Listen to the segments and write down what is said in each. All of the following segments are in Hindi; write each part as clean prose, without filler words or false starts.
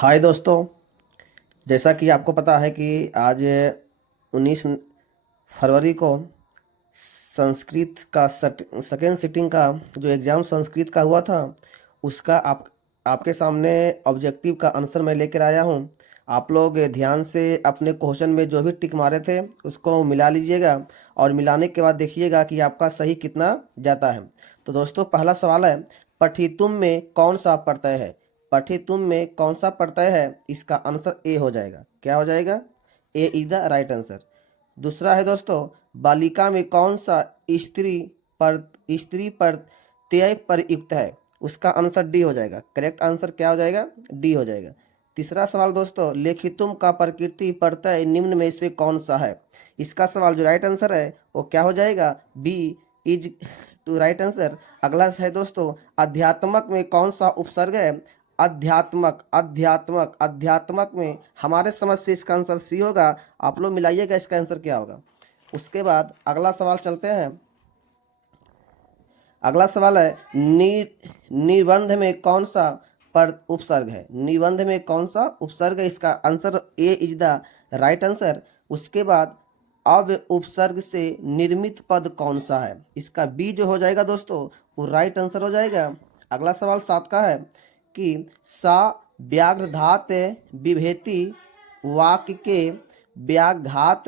हाय दोस्तों। जैसा कि आपको पता है कि आज 19 फरवरी को संस्कृत का सेकेंड सिटिंग का जो एग्ज़ाम संस्कृत का हुआ था उसका आपके सामने ऑब्जेक्टिव का आंसर मैं लेकर आया हूँ। आप लोग ध्यान से अपने क्वेश्चन में जो भी टिक मारे थे उसको मिला लीजिएगा और मिलाने के बाद देखिएगा कि आपका सही कितना जाता है। तो दोस्तों, पहला सवाल है, पठितुम में कौन सा प्रत्यय है? पठितुम में कौन सा प्रत्यय है? इसका आंसर ए हो जाएगा। क्या हो जाएगा? ए इज द राइट आंसर। दूसरा है दोस्तों, बालिका में कौन सा स्त्री पर स्त्री प्रत्यय प्रयुक्त है? उसका आंसर डी हो जाएगा। करेक्ट आंसर क्या हो जाएगा? डी हो जाएगा। तीसरा सवाल दोस्तों, लेखितुम का प्रकृति प्रत्यय निम्न में से कौन सा है? इसका सवाल जो राइट आंसर है वो क्या हो जाएगा? B is to right answer. अगला है दोस्तों, अध्यात्मक में कौन सा उपसर्ग है? अध्यात्मक अध्यात्मक अध्यात्मक में हमारे समझ से इसका आंसर सी होगा। आप लोग मिलाइएगा इसका आंसर क्या होगा। उसके बाद अगला सवाल चलते हैं। अगला सवाल है, निबंध में कौन सा पर उपसर्ग है? निबंध में कौन सा उपसर्ग है? इसका answer A is the right answer. उसके बाद अब उपसर्ग से निर्मित पद कौन सा है? इसका बी जो हो जाएगा दोस्तों वो राइट आंसर हो जाएगा। अगला सवाल 7 का है कि सा व्याघ्रधात विभेति वाक्य के व्याघात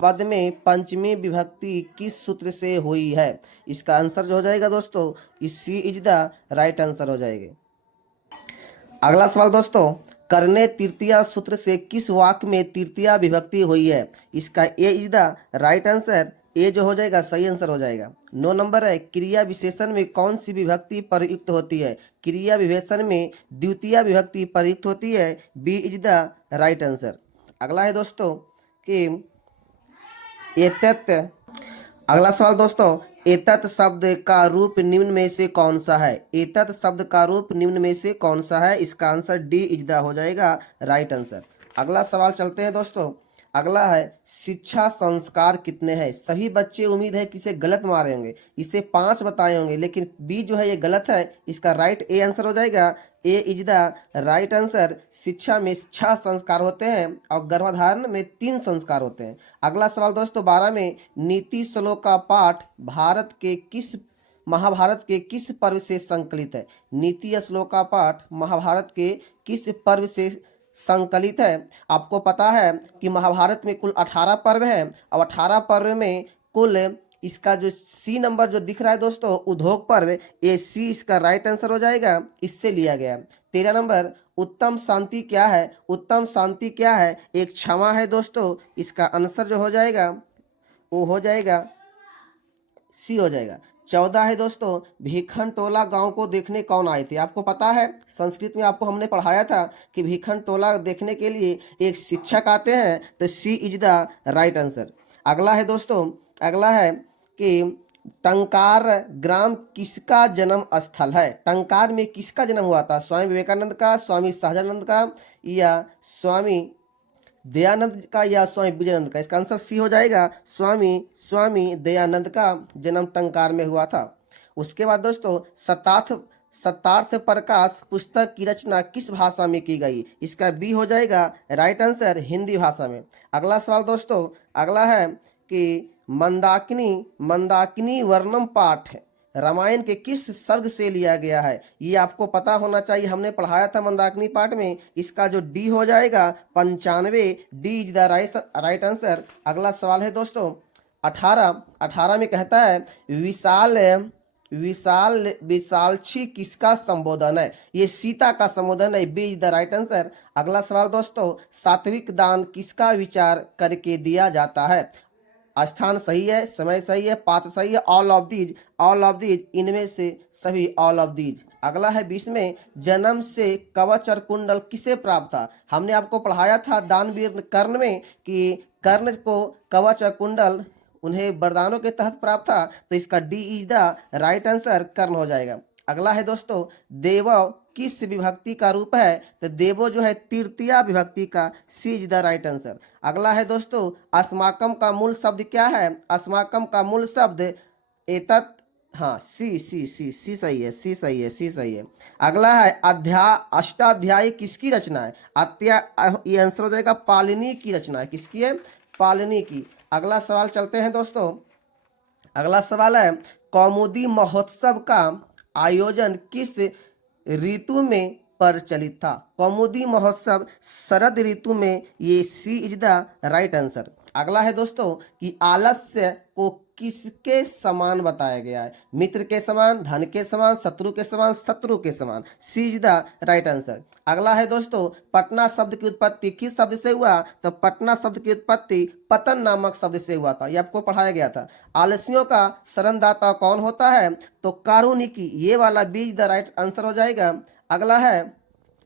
पद में पंचमी विभक्ति किस सूत्र से हुई है? इसका आंसर जो हो जाएगा दोस्तों इस सी इज द राइट आंसर हो जाएगा। अगला सवाल दोस्तों, करने तृतीया सूत्र से किस वाक्य में तृतीया विभक्ति हुई है? इसका ए इज द राइट आंसर। ए जो हो जाएगा सही आंसर हो जाएगा। 9 नंबर है, क्रिया विशेषण में कौन सी विभक्ति प्रयुक्त होती है? क्रिया विशेषण में द्वितीय विभक्ति प्रयुक्त होती है। B is the right answer. अगला है दोस्तों कि एतत् अगला सवाल दोस्तों, एतत् शब्द का रूप निम्न में से कौन सा है? एतत् शब्द का रूप निम्न में से कौन सा है? इसका आंसर डी इज द हो जाएगा राइट आंसर। अगला सवाल चलते हैं दोस्तों। अगला है, शिक्षा संस्कार कितने हैं? सभी बच्चे उम्मीद है कि इसे गलत मारे होंगे, इसे 5 बताए होंगे, लेकिन बी जो है ये गलत है। इसका राइट ए आंसर हो जाएगा। ए इज द राइट आंसर। शिक्षा में 6 संस्कार होते हैं और गर्भधारण में 3 संस्कार होते हैं। अगला सवाल दोस्तों 12 में, नीति श्लोक का पाठ महाभारत के किस पर्व से संकलित है? नीति श्लोक का पाठ महाभारत के किस पर्व से संकलित है? आपको पता है कि महाभारत में कुल 18 पर्व है और 18 पर्व में कुल इसका जो सी नंबर जो दिख रहा है दोस्तों उद्योग पर्व, ये सी इसका राइट आंसर हो जाएगा। इससे लिया गया। 13 नंबर, उत्तम शांति क्या है? उत्तम शांति क्या है? एक क्षमा है दोस्तों। इसका आंसर जो हो जाएगा वो हो जाएगा सी हो जाएगा। 14 है दोस्तों, भीखन टोला गांव को देखने कौन आए थे? आपको पता है संस्कृत में आपको हमने पढ़ाया था कि भीखन टोला देखने के लिए एक शिक्षक आते हैं, तो सी इज द राइट आंसर। अगला है दोस्तों, अगला है कि टंकार ग्राम किसका जन्म स्थल है? टंकार में किसका जन्म हुआ था? स्वामी विवेकानंद का, स्वामी सहजानंद का, या स्वामी दयानंद का, या स्वामी विजयानंद का? इसका आंसर सी हो जाएगा। स्वामी दयानंद का जन्म टंकार में हुआ था। उसके बाद दोस्तों सतार्थ प्रकाश पुस्तक की रचना किस भाषा में की गई? इसका बी हो जाएगा राइट आंसर, हिंदी भाषा में। अगला सवाल दोस्तों, अगला है कि मंदाकिनी वर्णम पाठ रामायण के किस सर्ग से लिया गया है? ये आपको पता होना चाहिए, हमने पढ़ाया था मंदाकिनी पाठ में। इसका जो डी हो जाएगा 95, D is the right answer. अगला सवाल है दोस्तों 18 में कहता है, विशालक्षी किसका संबोधन है? ये सीता का संबोधन है। B is the right answer. अगला सवाल दोस्तों, सात्विक दान किसका विचार करके दिया जाता है? स्थान सही है, समय सही है, पात्र सही है, ऑल ऑफ दीज इनमें से सभी ऑल ऑफ दीज। अगला है 20 में, जन्म से कवच और कुंडल किसे प्राप्त था? हमने आपको पढ़ाया था दानवीर कर्ण में कि कर्ण को कवच और कुंडल उन्हें वरदानों के तहत प्राप्त था, तो इसका D is the right answer, कर्ण हो जाएगा। अगला है दोस्तों, देव किस विभक्ति का रूप है? तो देवो जो है तृतीया विभक्ति का, सी इज द राइट आंसर। अगला है दोस्तों, अस्माकम का मूल शब्द क्या है? अस्माकम का मूल शब्द एतत् हाँ, सी सही है, सी सही है, सी सही है। अगला है अष्टाध्यायी किसकी रचना है? ये आंसर हो जाएगा पालिनी की रचना है। किसकी है? पालिनी की। अगला सवाल चलते हैं दोस्तों। अगला सवाल है, कौमुदी महोत्सव का आयोजन किस ऋतु में प्रचलित था? कौमुदी महोत्सव शरद ऋतु में। ये सी इज द राइट आंसर। अगला है दोस्तों कि आलस्य को किसके समान बताया गया है? मित्र के समान, धन के समान, शत्रु के समान, शत्रु के समान। सी इज द राइट आंसर। अगला है दोस्तों, पटना शब्द की उत्पत्ति किस शब्द से हुआ? तो पटना शब्द की उत्पत्ति पतन नामक शब्द से हुआ था। ये आपको पढ़ाया गया था। आलसियों का शरणदाता कौन होता है? तो कारुणिकी। ये वाला B is the right answer हो जाएगा।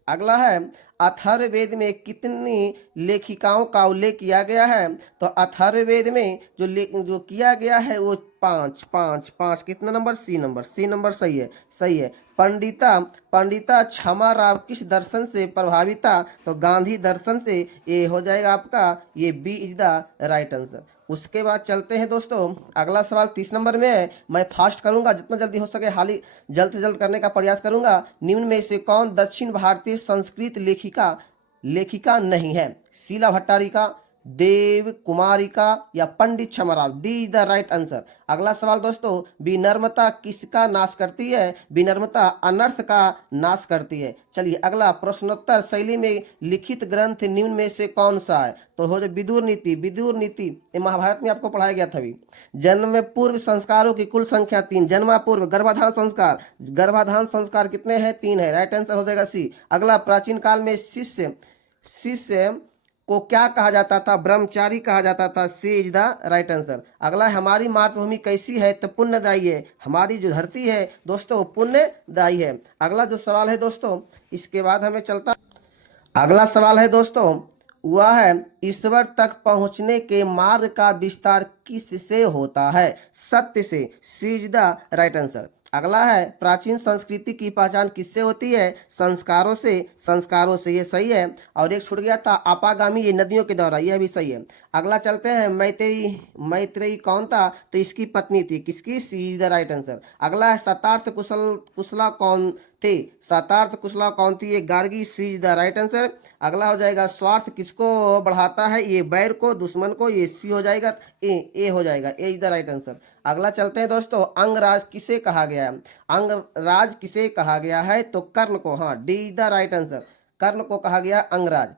अगला है अथर्ववेद में कितनी लेखिकाओं का उल्लेख किया गया है? तो अथर्ववेद में जो किया गया है वो पांच पांच पांच। कितना नंबर? C number. सी नंबर सही है, सही है। पंडिता क्षमा राव किस दर्शन से प्रभावित था? तो गांधी दर्शन से। ये हो जाएगा आपका, ये B is the right answer. उसके बाद चलते हैं दोस्तों। अगला सवाल 30 नंबर में है। मैं फास्ट करूंगा, जितना जल्दी हो सके हाल ही जल्द से जल्द करने का प्रयास करूंगा। निम्न में से कौन दक्षिण भारतीय संस्कृत लेखिका नहीं है? शीला भट्टारिका, देव कुमारिका या Pandit Kshamarao. D is the right answer. अगला सवाल दोस्तों, विनम्रता किसका नाश करती है? विनम्रता अनर्थ का नाश करती है। चलिए अगला, प्रश्नोत्तर शैली में लिखित ग्रंथ निम्न में से कौन सा है? तो हो जाए विदुर नीति। विदुर नीति ये महाभारत में आपको पढ़ाया गया था अभी। जन्म पूर्व संस्कारों की कुल संख्या 3। जन्मापूर्व गर्भाधान संस्कार कितने हैं? 3 है। राइट आंसर हो जाएगा सी। अगला, प्राचीन काल में शिष्य को क्या कहा जाता था? ब्रह्मचारी कहा जाता था। सी इज द राइट आंसर। अगला है, हमारी मातृभूमि कैसी है? तो पुण्यदायी है। हमारी जो धरती है दोस्तों पुण्यदायी है। अगला जो सवाल है दोस्तों, इसके बाद हमें चलता। अगला सवाल है दोस्तों, वह है, ईश्वर तक पहुंचने के मार्ग का विस्तार किससे होता है? सत्य से। सी इज द राइट आंसर। अगला है, प्राचीन संस्कृति की पहचान किससे होती है? संस्कारों से। ये सही है। और एक छूट गया था, आपागामी, ये नदियों के द्वारा। यह भी सही है। अगला चलते हैं, मैत्रेयी कौन था? तो इसकी पत्नी थी। किसकी? सी इज द राइट आंसर। अगला है, शतार्थ कुशला कौन थे? शतार्थ कुशला कौन थी? ये गार्गी। सी इज द राइट आंसर। अगला हो जाएगा, स्वार्थ किसको बढ़ाता है? ये बैर को, दुश्मन को। ये सी हो जाएगा। ए हो जाएगा। ए इज द राइट आंसर। अगला चलते हैं दोस्तों, अंगराज किसे कहा गया है? अंगराज किसे कहा गया है? तो कर्ण को। हाँ, D is the right answer. कर्ण को कहा गया अंगराज।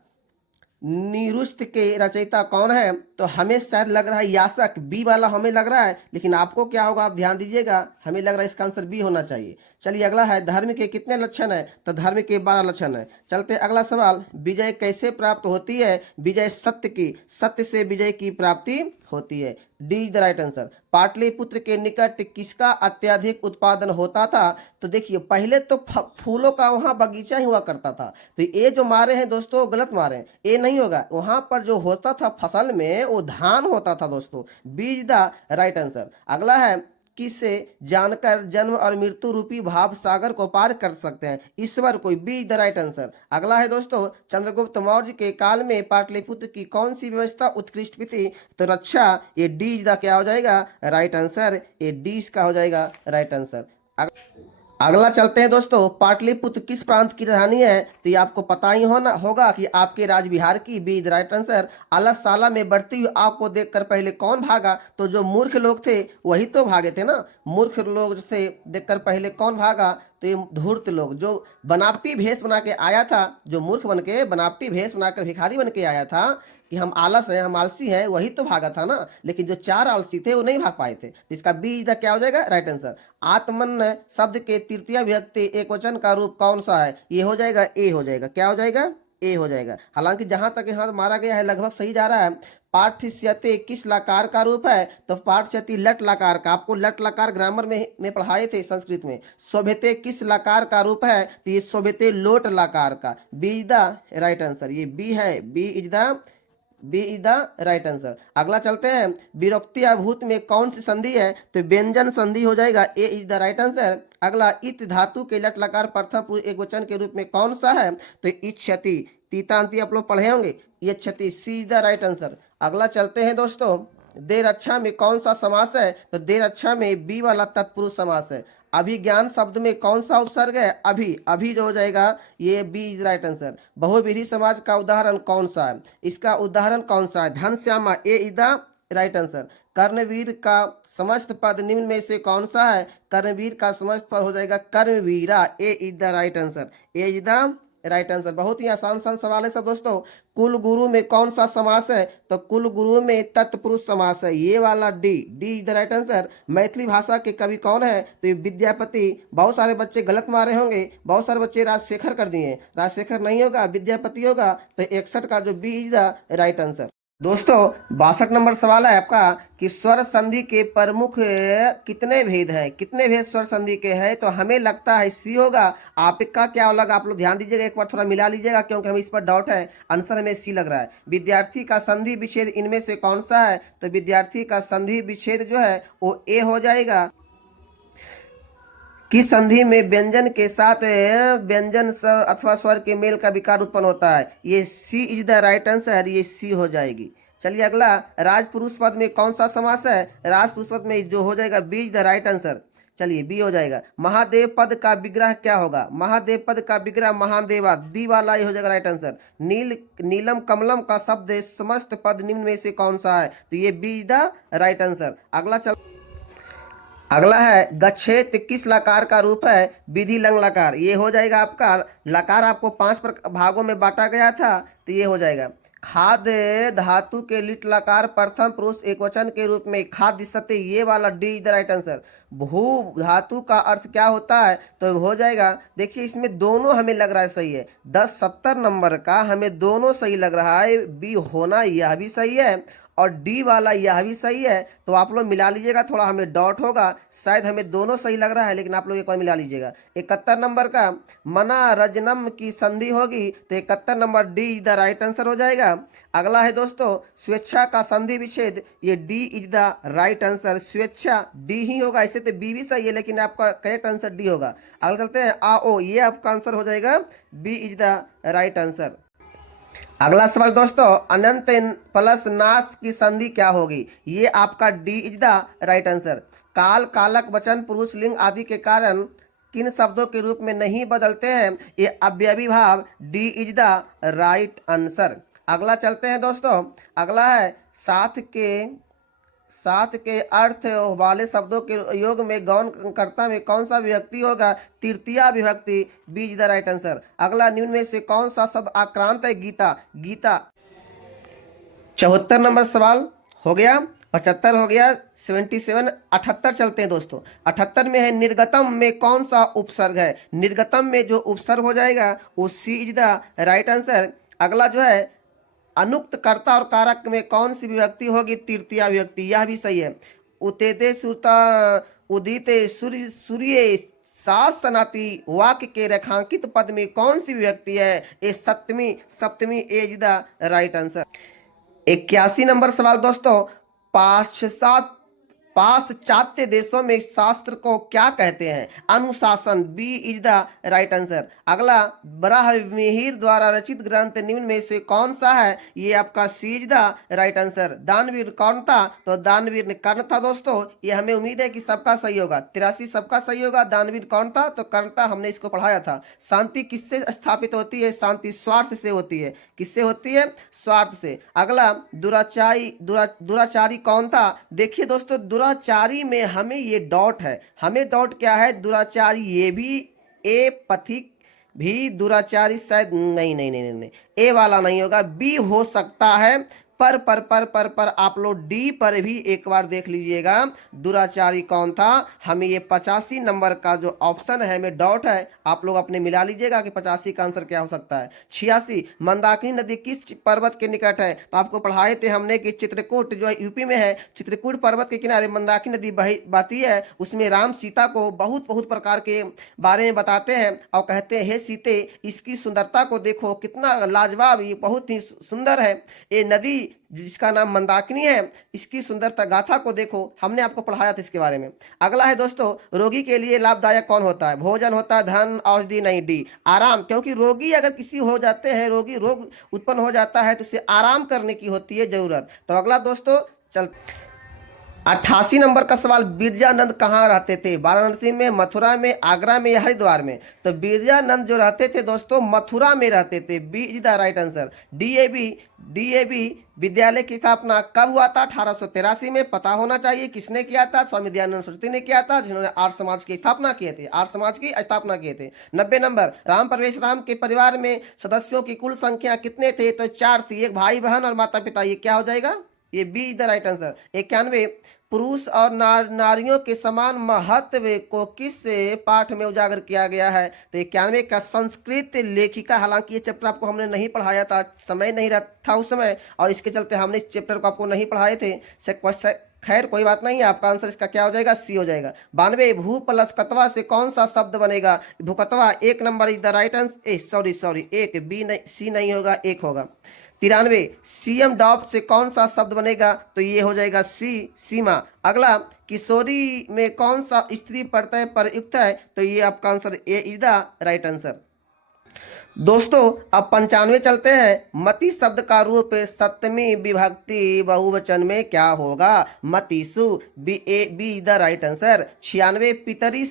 निरुक्त के रचयिता कौन है? तो हमें शायद लग रहा है यासक। बी वाला हमें लग रहा है, लेकिन आपको क्या होगा आप ध्यान दीजिएगा। हमें लग रहा है इसका आंसर बी होना चाहिए। चलिए अगला है, धर्म के कितने लक्षण है? तो धर्म के 12 लक्षण है। चलते अगला सवाल, विजय कैसे प्राप्त होती है? विजय सत्य से विजय की प्राप्ति होती है। D is the right answer. Pataliputra के निकट किसका अत्यधिक उत्पादन होता था? तो देखिए पहले तो फूलों का वहां बगीचा ही हुआ करता था। तो ये जो मारे हैं दोस्तों गलत मारे हैं, ये नहीं होगा। वहां पर जो होता था फसल में वो धान होता था दोस्तों। B is the right answer. अगला है, किसे जानकर जन्म और मृत्यु रूपी भाव सागर को पार कर सकते हैं? ईश्वर को। B is the right answer. अगला है दोस्तों, चंद्रगुप्त मौर्य के काल में पाटलिपुत्र की कौन सी व्यवस्था उत्कृष्ट थी? तो रक्षा। ये डी इज द क्या हो जाएगा? Right answer. ये डी इसका हो जाएगा राइट आंसर। अगला चलते हैं दोस्तों, पाटलिपुत्र किस प्रांत की राजधानी है? तो ये आपको पता ही होगा कि आपके राज बिहार की। B is right answer. अलसशाला में बढ़ती हुई आग को देखकर पहले कौन भागा? तो जो मूर्ख लोग थे वही तो भागे थे ना। मूर्ख लोग जो थे देखकर पहले कौन भागा? तो ये धूर्त लोग, जो बनावटी भेष बना के आया था, जो मूर्ख बन के बनावटी भेष बनाकर भिखारी बन के आया था कि हम आलस हैं, हम आलसी हैं, वही तो भागा था ना। लेकिन जो 4 आलसी थे वो नहीं भाग पाए थे। इसका बी इज द क्या हो जाएगा? Right answer. आत्मन शब्द के तृतीय विभक्ति एकवचन का रूप कौन सा है? ये हो जाएगा ए हो जाएगा। क्या हो जाएगा? ए हो जाएगा। हालांकि जहां तक यहाँ मारा गया है लगभग सही जा रहा है। पाठ्यस्यते किस लकार का रूप है? तो पाठ्यस्यति लट लकार का। आपको लट लकार ग्रामर में पढ़ाए थे संस्कृत में। शोभते किस लकार का रूप है? तो ये शोभते लोट लकार का। B is the right answer. ये बी है। B is the right answer. अगला चलते हैं, विरक्ति अभूत में कौन सी संधि है? तो व्यंजन संधि हो जाएगा। ए इज द राइट आंसर। अगला, इत धातु के लट लकार प्रथम पुरुष एकवचन के रूप में कौन सा है? तो इच्छति। तीतांती आप लोग पढ़े होंगे। ये क्षति। सी इज द राइट आंसर। अगला चलते हैं दोस्तों, दे रक्षा में कौन सा समास है? तो दे रक्षा में बी वाला तत्पुरुष समास है। अभिज्ञान शब्द में कौन सा उपसर्ग है? अभी। अभी जो हो जाएगा ये बी इज राइट आंसर। बहुव्रीहि समाज का उदाहरण कौन सा है? इसका उदाहरण कौन सा है? धनश्यामा, A is the right answer. कर्णवीर का समस्त पद निम्न में से कौन सा है? कर्णवीर का समस्त पद हो जाएगा कर्मवीरा, A is the right answer. A is the right answer. बहुत ही आसान सवाल है सब दोस्तों। कुल गुरु में कौन सा समास है? तो कुल गुरु में तत्पुरुष समास है, ये वाला D. D is the right answer. Maithili भाषा के कवि कौन है? तो ये विद्यापति। बहुत सारे बच्चे गलत मारे होंगे, बहुत सारे बच्चे राजशेखर कर दिए। राजशेखर नहीं होगा, विद्यापति होगा। तो 61 का जो B is the right answer. दोस्तों 62 नंबर सवाल है आपका कि स्वर संधि के प्रमुख कितने भेद हैं? कितने भेद स्वर संधि के हैं? तो हमें लगता है सी होगा। आपका क्या लगा? आप लोग ध्यान दीजिएगा, एक बार थोड़ा मिला लीजिएगा क्योंकि हमें इस पर डाउट है। आंसर हमें सी लग रहा है। विद्यार्थी का संधि विच्छेद इनमें से कौन सा है? तो विद्यार्थी का संधि विच्छेद जो है वो ए हो जाएगा। किस संधि में व्यंजन के साथ व्यंजन अथवा स्वर के मेल का विकार उत्पन्न होता है? ये सी इज द राइट आंसर, ये सी हो जाएगी। चलिए अगला, राजपुरुष पद में कौन सा समास है? राजपुरुष पद में जो हो जाएगा B is the right answer. चलिए बी हो जाएगा। महादेव पद का विग्रह क्या होगा? महादेव पद का विग्रह महादेवा, दी वाला ये हो जाएगा राइट आंसर। नीलम कमलम का शब्द समस्त पद निम्न में से कौन सा है? तो ये B is the right answer. अगला है गच्छेत किस लकार का रूप है? विधि लंग लकार। ये हो जाएगा आपका लकार। आपको 5 भागों में बांटा गया था, तो ये हो जाएगा। खाद्य धातु के लिट लकार प्रथम पुरुष एकवचन के रूप में खाद्य सत्य, ये वाला D is the right answer. भू धातु का अर्थ क्या होता है? तो हो जाएगा, देखिए इसमें दोनों हमें लग रहा है सही है। 10-70 नंबर का हमें दोनों सही लग रहा है। बी होना यह भी सही है और डी वाला यह भी सही है। तो आप लोग मिला लीजिएगा, थोड़ा हमें डाउट होगा, शायद हमें दोनों सही लग रहा है, लेकिन आप लोग एक बार मिला लीजिएगा। 71 नंबर का मना रजनम की संधि होगी, तो 71 number D is the right answer हो जाएगा। अगला है दोस्तों स्वेच्छा का संधि विच्छेद, ये D is the right answer. स्वेच्छा डी ही होगा, ऐसे तो बी भी सही है, लेकिन आपका करेक्ट आंसर डी होगा। अगला चलते हैं आओ, ये आपका आंसर हो जाएगा B is the right answer. अगला सवाल दोस्तों, अनंत प्लस नाश की संधि क्या होगी? ये आपका D is the right answer. काल, कालक, वचन, पुरुष लिंग आदि के कारण किन शब्दों के रूप में नहीं बदलते हैं? ये अव्ययी भाव, D is the right answer. अगला चलते हैं दोस्तों, अगला है साथ के अर्थ वाले शब्दों के योग में गौण कर्ता में कौन सा विभक्ति होगा? तृतीया विभक्ति, B is the right answer. अगला, निम्न में से कौन सा शब्द आक्रांत है? गीता। गीता। 74 नंबर सवाल हो गया, 75 हो गया, 77, 78 चलते हैं दोस्तों। 78 में है निर्गतम में कौन सा उपसर्ग है? निर्गतम में जो उपसर्ग हो जाएगा वो सी इज द राइट आंसर। अगला जो है अनुक्त कर्ता और कारक में कौन सी विभक्ति होगी? तृतीया विभक्ति, यह भी सही है। उतेते सुरता उदिते सूर्य सास सनाती वाक्य के रेखांकित पद में कौन सी विभक्ति है? ये सप्तमी is the right answer. 81 number सवाल दोस्तों, पाश्चात्य देशों में शास्त्र को क्या कहते हैं? अनुशासन, B is the right answer. अगला, बराहमिहिर द्वारा रचित ग्रंथ निम्न में से कौन सा है? ये आपका सी इज द राइट आंसर। दानवीर कौन था? तो दानवीर ने कर्ण था दोस्तों। ये हमें उम्मीद है कि सबका सही होगा, 83 सबका सही होगा। दानवीर कौन था? तो कर्ण था, हमने इसको पढ़ाया था। शांति किससे स्थापित होती है? शांति स्वार्थ से होती है। किससे होती है? स्वार्थ से। अगला, दुराचारी कौन था? देखिए दोस्तों, दुराचारी में हमें ये डॉट है। हमें डॉट क्या है? दुराचारी, ये भी ए पथिक भी दुराचारी, शायद नहीं नहीं नहीं नहीं, नहीं। ए वाला नहीं होगा, बी हो सकता है। पर आप लोग डी पर भी एक बार देख लीजिएगा, दुराचारी कौन था? हमें ये 85 नंबर का जो ऑप्शन है हमें डाउट है, आप लोग अपने मिला लीजिएगा कि 85 का आंसर क्या हो सकता है। 86, मंदाकिनी नदी किस पर्वत के निकट है? तो आपको पढ़ाए थे हमने कि चित्रकूट जो है यूपी में है, चित्रकूट पर्वत के किनारे मंदाकिनी नदी बहती है। उसमें राम सीता को बहुत बहुत प्रकार के बारे में बताते हैं और कहते हैं, हे सीते, इसकी सुंदरता को देखो, कितना लाजवाब, ये बहुत ही सुंदर है। ये नदी जिसका नाम मंदाकिनी है, इसकी सुंदरता गाथा को देखो। हमने आपको पढ़ाया था इसके बारे में। अगला है दोस्तों, रोगी के लिए लाभदायक कौन होता है? भोजन होता है, धन, औषधि, नहीं, डी आराम। क्योंकि रोगी अगर किसी हो जाते हैं, रोग उत्पन्न हो जाता है, तो उसे आराम करने की होती है जरूरत। तो अगला दोस्तों चल 88 नंबर का सवाल, बिरजानंद कहाँ रहते थे? वाराणसी में, मथुरा में, आगरा में या हरिद्वार में? तो बिरजानंद जो रहते थे दोस्तों मथुरा में रहते थे। B is the right answer. DAV विद्यालय की स्थापना कब हुआ था? 1883 में। पता होना चाहिए किसने किया था? स्वामी दयानंद सरस्वती ने किया था, जिन्होंने आर्य समाज की स्थापना किए थे, आर्य समाज की स्थापना किए थे। 90 नंबर, राम प्रवेश राम के परिवार में सदस्यों की कुल संख्या कितने थे? तो 4 थी, एक भाई बहन और माता पिता। ये क्या हो जाएगा? ये B is the right answer. 91, पुरुष और नारियों के समान महत्व को किस पाठ में उजागर किया गया है? तो 91 का संस्कृत लेखिका, हालांकि ये चैप्टर आपको हमने नहीं पढ़ाया था, समय नहीं था उस समय, और इसके चलते हमने इस चैप्टर को आपको नहीं पढ़ाए थे। खैर कोई बात नहीं, आपका आंसर इसका क्या हो जाएगा? सी हो जाएगा। 92, भू प्लस कतवा से कौन सा शब्द बनेगा? भूकतवा। 1 number is the right answer. Sorry, एक बी नहीं, सी नहीं होगा, एक होगा। 93, सीएम डॉप से कौन सा शब्द बनेगा? तो ये हो जाएगा सी, सीमा। अगला, किशोरी में कौन सा स्त्री प्रत्यय प्रयुक्त है? तो ये आपका answer A is the right answer. दोस्तों अब 95 चलते हैं। मति शब्द का रूप सप्तमी विभक्ति बहुवचन में क्या होगा? मतिसु। B is the right answer. 96, पितरी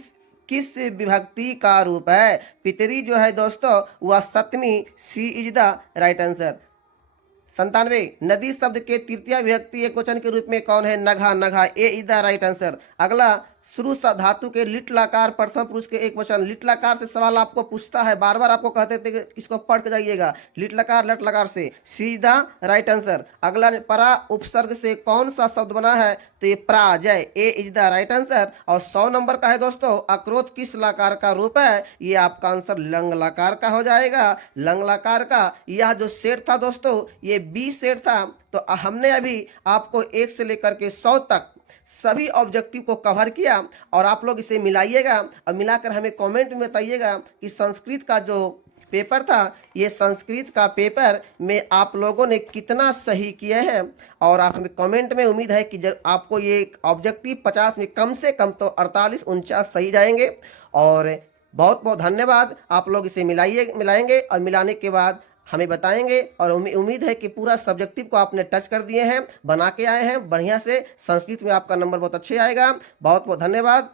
किस विभक्ति का रूप है? पितरी जो है दोस्तों वह सप्तमी। सी इज द राइट आंसर। 97, नदी शब्द के तृतीय विभक्ति एक वचन के रूप में कौन है? नघा, नघा। ए इज द राइट आंसर। अगला, शुरू धातु के लिट लकार प्रथम पुरुष के एक वचन। लिट लकार से सवाल आपको पूछता है, बार बार आपको कहते थे कि इसको पढ़ के जाइएगा। लिट लकार लट लकार से, सी द राइट आंसर। अगला, परा उपसर्ग से कौन सा शब्द बना है? तो ये प्राजय। ए इज द राइट आंसर। और 100 नंबर का है दोस्तों, अक्रोध किस लकार का रूप है? ये आपका आंसर लंग लकार का हो जाएगा। लंग लकार का यह जो सेट था दोस्तों ये बी सेट था। तो हमने अभी आपको 1 से लेकर के 100 तक सभी ऑब्जेक्टिव को कवर किया, और आप लोग इसे मिलाइएगा और मिलाकर हमें कमेंट में बताइएगा कि संस्कृत का जो पेपर था, ये संस्कृत का पेपर में आप लोगों ने कितना सही किए हैं। और आप हमें कमेंट में, उम्मीद है कि जब आपको ये ऑब्जेक्टिव 50 में कम से कम तो 48-49 सही जाएंगे। और बहुत बहुत धन्यवाद। आप लोग इसे मिलाएंगे और मिलाने के बाद हमें बताएंगे। और उम्मीद है कि पूरा सब्जेक्टिव को आपने टच कर दिए हैं, बना के आए हैं बढ़िया से। संस्कृत में आपका नंबर बहुत अच्छे आएगा। बहुत बहुत धन्यवाद।